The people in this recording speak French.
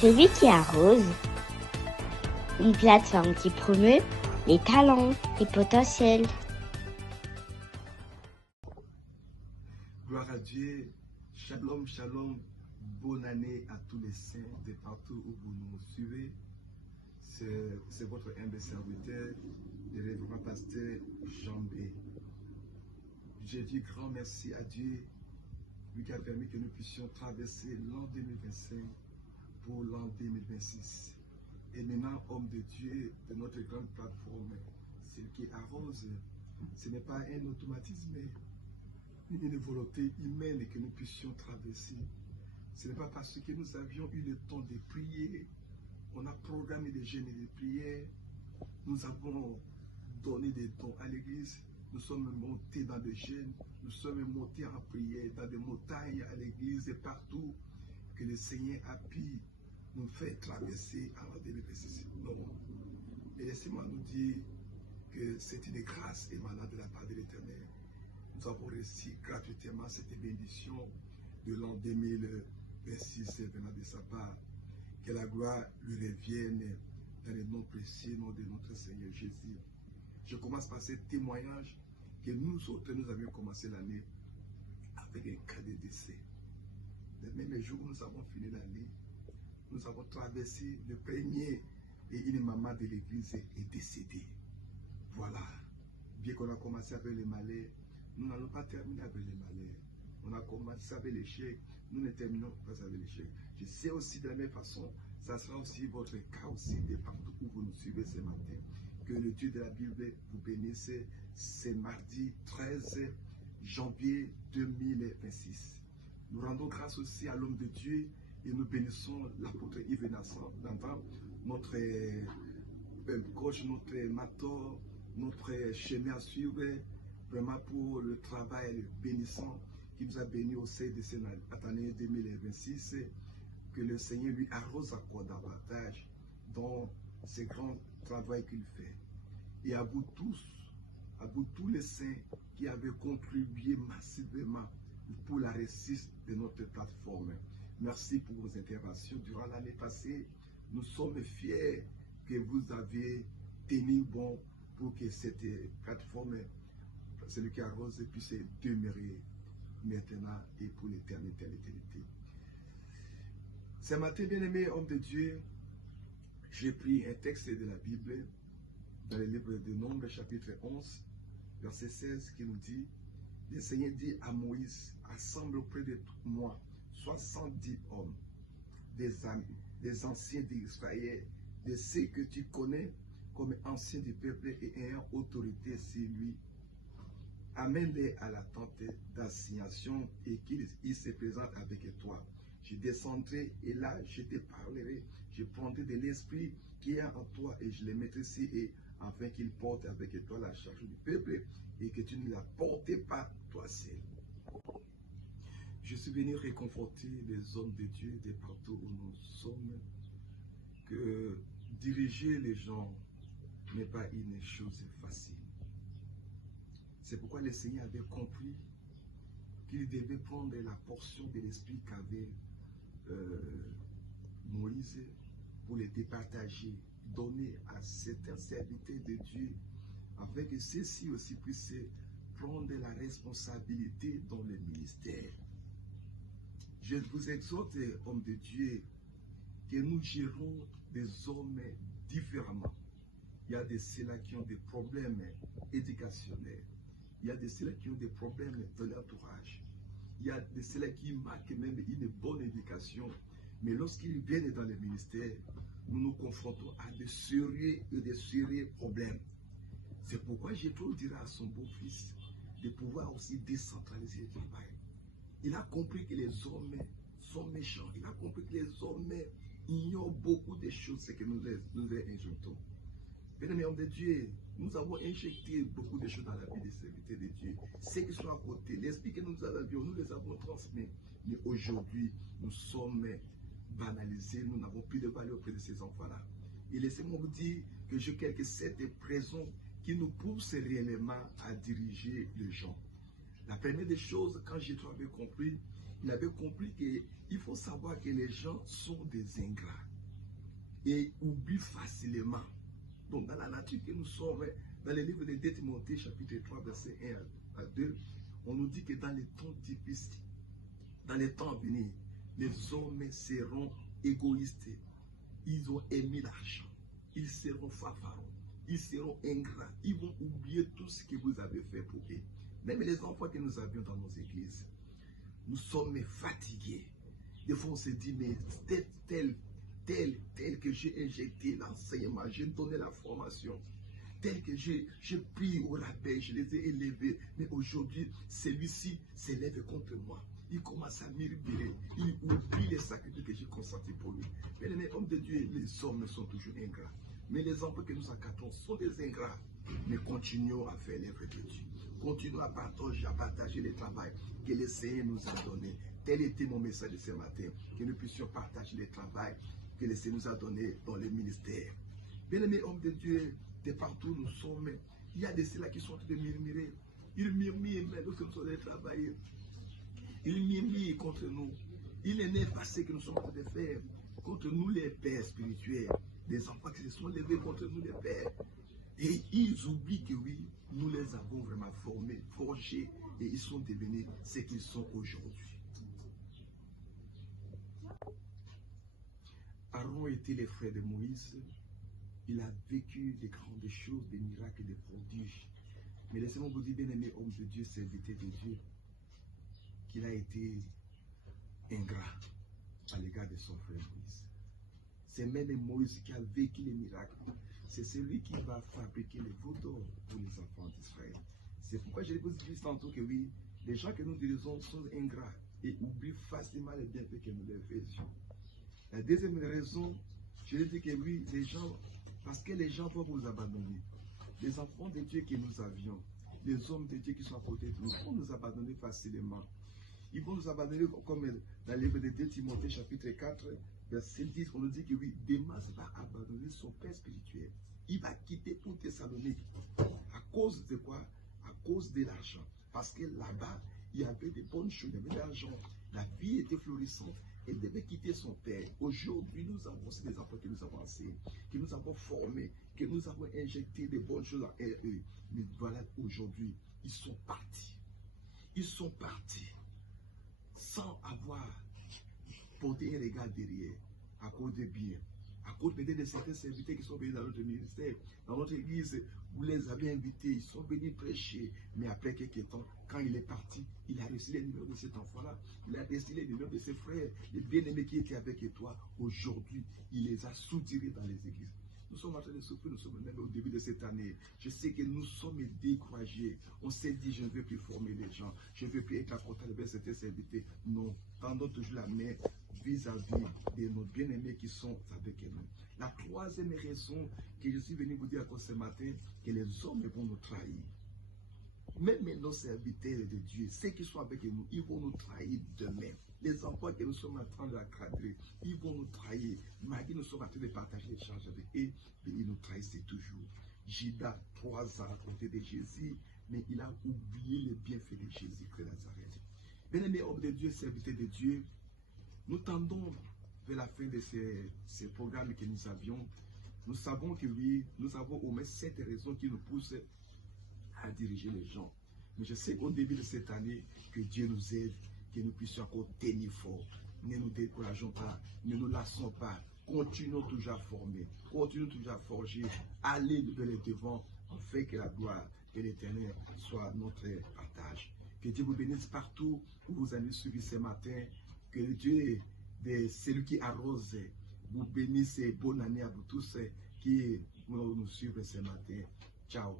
Celui qui arrose, une plateforme qui promeut les talents et potentiels. Gloire à Dieu, shalom, shalom, bonne année à tous les saints de partout où vous nous suivez. C'est votre humble serviteur, le révérend pasteur Jean B. J'ai dit grand merci à Dieu, lui qui a permis que nous puissions traverser l'an 2025 pour l'an 2026. Et maintenant, homme de Dieu, de notre grande plateforme, celle qui arrose, ce n'est pas un automatisme, mais une volonté humaine que nous puissions traverser. Ce n'est pas parce que nous avions eu le temps de prier, on a programmé des jeûnes et des prières, nous avons donné des dons à l'église, nous sommes montés dans des jeûnes, nous sommes montés en prière dans des montagnes à l'église et partout que le Seigneur a pu nous faire traverser en 2026. Non, non. Et laissez-moi nous dire que c'est une grâce émanant de la part de l'Éternel. Nous avons reçu gratuitement cette bénédiction de l'an 2026 venant de sa part. Que la gloire lui revienne dans le nom précieux, nom de notre Seigneur Jésus. Je commence par ce témoignage que nous autres, nous avions commencé l'année avec un cas de décès. Le même jour où nous avons fini l'année, nous avons traversé le premier et une maman de l'église est décédée. Voilà. Bien qu'on a commencé avec le malheur, nous n'allons pas terminer avec le malheur. On a commencé avec l'échec, nous ne terminons pas avec l'échec. Je sais aussi de la même façon, ça sera aussi votre cas aussi de partout où vous nous suivez ce matin. Que le Dieu de la Bible vous bénisse ce mardi 13 janvier 2026. Nous rendons grâce aussi à l'homme de Dieu et nous bénissons l'apôtre Yves Nassan d'antan, notre coach, notre mentor, notre chemin à suivre, vraiment pour le travail bénissant qui nous a bénis au sein de cette année 2026. Que le Seigneur lui arrose encore davantage dans ce grand travail qu'il fait. Et à vous tous les saints qui avaient contribué massivement pour la réussite de notre plateforme. Merci pour vos interventions. Durant l'année passée, nous sommes fiers que vous avez tenu bon pour que cette plateforme, celui qui arrose, puisse demeurer maintenant et pour l'éternité à l'éternité. Ce matin, bien-aimé homme de Dieu, j'ai pris un texte de la Bible dans le livre de Nombres, chapitre 11, verset 16, qui nous dit: le Seigneur dit à Moïse, assemble auprès de moi 70 hommes, des anciens d'Israël, de ceux que tu connais comme anciens du peuple et ayant autorité sur lui. Amène-les à la tente d'assignation et qu'ils se présentent avec toi. Je descendrai et là je te parlerai. Je prendrai de l'esprit qui est en toi et je les mettrai ici, et afin qu'ils portent avec toi la charge du peuple et que tu ne la portes pas toi seul. Je suis venu réconforter les hommes de Dieu de partout où nous sommes, que diriger les gens n'est pas une chose facile. C'est pourquoi le Seigneur avait compris qu'il devait prendre la portion de l'esprit qu'avait Moïse pour les départager, donner à certains serviteurs de Dieu, afin que ceux-ci aussi puissent prendre la responsabilité dans le ministère. Je vous exhorte, hommes de Dieu, que nous gérons des hommes différemment. Il y a de ceux-là qui ont des problèmes éducationnels. Il y a de ceux-là qui ont des problèmes dans l'entourage. Il y a de ceux-là qui manquent même une bonne éducation. Mais lorsqu'ils viennent dans le ministère, nous nous confrontons à de sérieux problèmes. C'est pourquoi Jétro dira à son beau-fils de pouvoir aussi décentraliser le travail. Il a compris que les hommes sont méchants. Il a compris que les hommes ignorent beaucoup de choses que nous injectons. Bien-aimés hommes de Dieu, nous avons injecté beaucoup de choses dans la vie des serviteurs de Dieu. Ceux qui sont à côté, l'esprit que nous avions, nous les avons transmis. Mais aujourd'hui, nous sommes banalisés, nous n'avons plus de valeur auprès de ces enfants-là. Et laissez-moi vous dire que j'ai quelques sept raisons qui nous poussent réellement à diriger les gens. La première des choses, quand j'ai compris, il avait compris qu'il faut savoir que les gens sont des ingrats et oublient facilement. Donc, dans la nature que nous sommes, dans le livre de 2 Timothée, chapitre 3, verset 1 à 2, on nous dit que dans les temps difficiles, dans les temps à venir, les hommes seront égoïstes. Ils ont aimé l'argent. Ils seront fanfarons. Ils seront ingrats. Ils vont oublier tout ce que vous avez fait pour eux. Même les enfants que nous avions dans nos églises, nous sommes fatigués. Des fois, on se dit, mais tel que j'ai injecté l'enseignement, j'ai donné la formation, tel que j'ai pris au rabais, je les ai élevés, mais aujourd'hui, celui-ci s'élève contre moi. Il commence à murmurer, il oublie les sacrifices que j'ai consentis pour lui. Mais les hommes de Dieu, les hommes sont toujours ingrats. Mais les enfants que nous accueillons sont des ingrats. Mais continuons à faire l'œuvre de Dieu. Continuons à partager le travail que le Seigneur nous a donné. Tel était mon message de ce matin, que nous puissions partager le travail que le Seigneur nous a donné dans le ministère. Bien-aimés hommes de Dieu, de partout nous sommes, il y a de ceux-là qui sont en train de murmurer. Ils murmurent même lorsque nous sommes allés travailler. Ils murmurent contre nous. Il est né passé que nous sommes en train de faire contre nous les pères spirituels. Des enfants qui se sont levés contre nous les pères. Et ils oublient que oui, nous les avons vraiment formés, forgés, et ils sont devenus ce qu'ils sont aujourd'hui. Aaron était le frère de Moïse. Il a vécu des grandes choses, des miracles, des prodiges. Mais laissez-moi vous dire, bien-aimé homme de Dieu, serviteur de Dieu, qu'il a été ingrat à l'égard de son frère Moïse. C'est même Moïse qui a vécu les miracles. C'est celui qui va fabriquer les veaux d'or pour les enfants d'Israël. C'est pourquoi je vous dis tantôt que oui, les gens que nous dirigeons sont ingrats et oublient facilement les bienfaits que nous leur faisons. La deuxième raison, je dis que oui, les gens, parce que les gens vont vous abandonner. Les enfants de Dieu que nous avions, les hommes de Dieu qui sont à côté de nous, vont nous abandonner facilement. Ils vont nous abandonner comme dans le livre de 2 Timothée chapitre 4, verset 10, on nous dit que oui, Démas va abandonner son père spirituel. Il va quitter pour Thessalonique. À cause de quoi? À cause de l'argent. Parce que là-bas, il y avait de bonnes choses, il y avait de l'argent. La vie était florissante. Il devait quitter son père. Aujourd'hui, nous avons aussi des enfants que nous avons enseignés, que nous avons formés, que nous avons injecté des bonnes choses en eux. Mais voilà, aujourd'hui, ils sont partis. Ils sont partis sans avoir porté un regard derrière, à cause des biens, à cause peut-être de certains serviteurs qui sont venus dans notre ministère, dans notre église, vous les avez invités, ils sont venus prêcher, mais après quelques temps, quand il est parti, il a reçu les numéros de cet enfant-là, il a reçu les numéros de ses frères, les bien-aimés qui étaient avec toi. Aujourd'hui, il les a soutirés dans les églises. Nous sommes en train de souffrir, nous sommes même au début de cette année. Je sais que nous sommes découragés. On s'est dit, je ne veux plus former les gens, je ne veux plus être à côté de certains serviteurs. Non, tendons toujours la main vis-à-vis de nos bien-aimés qui sont avec nous. La troisième raison que je suis venu vous dire ce matin, que les hommes vont nous trahir. Même nos serviteurs de Dieu, ceux qui sont avec nous, ils vont nous trahir demain. Les enfants que nous sommes en train de cadrer, ils vont nous trahir. Malgré nous sommes en train de partager les charges avec eux, mais ils nous trahissent toujours. Judas, 3 ans à côté de Jésus, mais il a oublié les bienfaits de Jésus de Nazareth. Bien-aimés hommes de Dieu, serviteurs de Dieu, nous tendons vers la fin de ces programmes que nous avions. Nous savons que oui, nous avons au moins 7 raisons qui nous poussent à diriger les gens. Mais je sais qu'au début de cette année, que Dieu nous aide, que nous puissions encore tenir fort. Ne nous décourageons pas, ne nous lassons pas. Continuons toujours à former, continuons toujours à forger, aller vers le devant, afin que la gloire de l'Éternel soit notre partage. Que Dieu vous bénisse partout où vous allez suivre ce matin. Que le Dieu de celui qui arrose vous bénisse et bonne année à vous tous qui nous suivent ce matin. Ciao.